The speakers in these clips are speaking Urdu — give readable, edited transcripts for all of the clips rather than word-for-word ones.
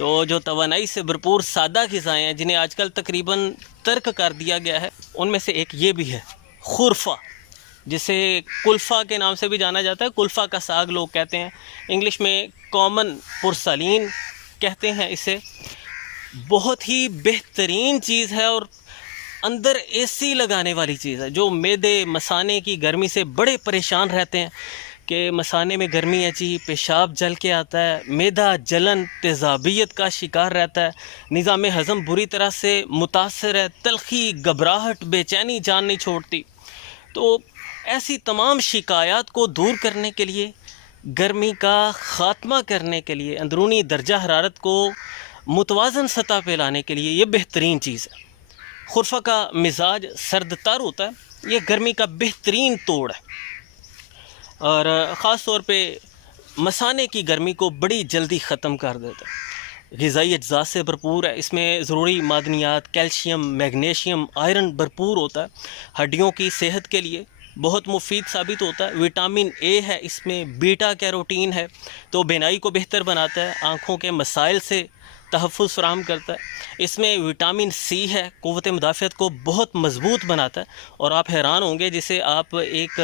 تو جو توانائی سے بھرپور سادہ غذائیں ہیں جنہیں آج کل تقریباً ترک کر دیا گیا ہے، ان میں سے ایک یہ بھی ہے خورفہ، جسے کلفہ کے نام سے بھی جانا جاتا ہے۔ کلفہ کا ساگ لوگ کہتے ہیں، انگلش میں کامن پرسلین کہتے ہیں اسے۔ بہت ہی بہترین چیز ہے اور اندر اے سی لگانے والی چیز ہے۔ جو معدے مثانے کی گرمی سے بڑے پریشان رہتے ہیں کہ مثانے میں گرمی ہے جی، پیشاب جل کے آتا ہے، معدہ جلن تیزابیت کا شکار رہتا ہے، نظام ہضم بری طرح سے متاثر ہے، تلخی، گھبراہٹ، بے چینی جان نہیں چھوڑتی، تو ایسی تمام شکایات کو دور کرنے کے لیے، گرمی کا خاتمہ کرنے کے لیے، اندرونی درجہ حرارت کو متوازن سطح پہ لانے کے لیے یہ بہترین چیز ہے۔ خورفہ کا مزاج سرد تر ہوتا ہے، یہ گرمی کا بہترین توڑ ہے اور خاص طور پہ مثانے کی گرمی کو بڑی جلدی ختم کر دیتا ہے۔ غذائی اجزاء سے بھرپور ہے، اس میں ضروری معدنیات، کیلشیم، میگنیشیم، آئرن بھرپور ہوتا ہے، ہڈیوں کی صحت کے لیے بہت مفید ثابت ہوتا ہے۔ وٹامن اے ہے اس میں، بیٹا کیروٹین ہے تو بینائی کو بہتر بناتا ہے، آنکھوں کے مسائل سے تحفظ فراہم کرتا ہے۔ اس میں وٹامن سی ہے، قوت مدافعت کو بہت مضبوط بناتا ہے، اور آپ حیران ہوں گے جسے آپ ایک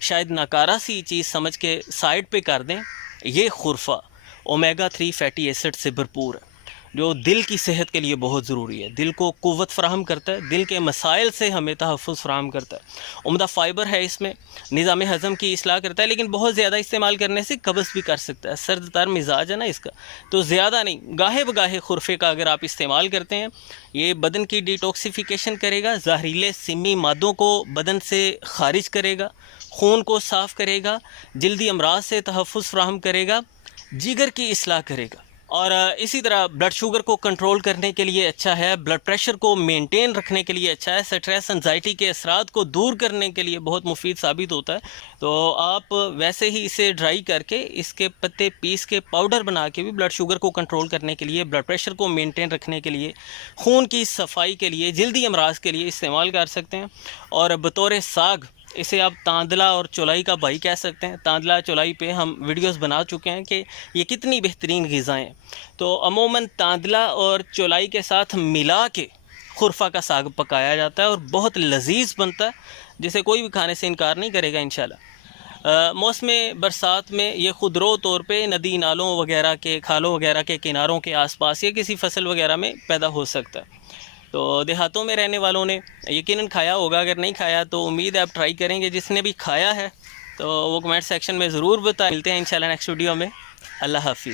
شاید ناکارہ سی چیز سمجھ کے سائڈ پہ کر دیں، یہ خورفہ اومیگا 3 فیٹی ایسڈ سے بھرپور ہے جو دل کی صحت کے لیے بہت ضروری ہے، دل کو قوت فراہم کرتا ہے، دل کے مسائل سے ہمیں تحفظ فراہم کرتا ہے۔ عمدہ فائبر ہے اس میں، نظام ہضم کی اصلاح کرتا ہے، لیکن بہت زیادہ استعمال کرنے سے قبض بھی کر سکتا ہے۔ سرد تر مزاج ہے نا اس کا، تو زیادہ نہیں، گاہے بگاہے خورفے کا اگر آپ استعمال کرتے ہیں، یہ بدن کی ڈیٹاکسیفیکیشن کرے گا، زہریلے سمی مادوں کو بدن سے خارج کرے گا، خون کو صاف کرے گا، جلدی امراض سے تحفظ فراہم کرے گا، جگر کی اصلاح کرے گا، اور اسی طرح بلڈ شوگر کو کنٹرول کرنے کے لیے اچھا ہے، بلڈ پریشر کو مینٹین رکھنے کے لیے اچھا ہے، سٹریس انزائٹی کے اثرات کو دور کرنے کے لیے بہت مفید ثابت ہوتا ہے۔ تو آپ ویسے ہی اسے ڈرائی کر کے، اس کے پتے پیس کے پاؤڈر بنا کے بھی بلڈ شوگر کو کنٹرول کرنے کے لیے، بلڈ پریشر کو مینٹین رکھنے کے لیے، خون کی صفائی کے لیے، جلدی امراض کے لیے استعمال کر سکتے ہیں۔ اور بطور ساگ اسے آپ تاندلہ اور چولائی کا بھائی کہہ سکتے ہیں۔ تاندلہ چولائی پہ ہم ویڈیوز بنا چکے ہیں کہ یہ کتنی بہترین غذائیں ہیں، تو عموماً تاندلہ اور چولائی کے ساتھ ملا کے خورفہ کا ساگ پکایا جاتا ہے اور بہت لذیذ بنتا ہے، جسے کوئی بھی کھانے سے انکار نہیں کرے گا انشاءاللہ۔ موسم برسات میں یہ خودرو طور پہ ندی نالوں وغیرہ کے، کھالوں وغیرہ کے کناروں کے آس پاس یا کسی فصل وغیرہ میں پیدا ہو سکتا ہے۔ تو دیہاتوں میں رہنے والوں نے یقیناً کھایا ہوگا، اگر نہیں کھایا تو امید ہے آپ ٹرائی کریں گے۔ جس نے بھی کھایا ہے تو وہ کمنٹ سیکشن میں ضرور بتائیں۔ ملتے ہیں انشاءاللہ نیکسٹ ویڈیو میں۔ اللہ حافظ۔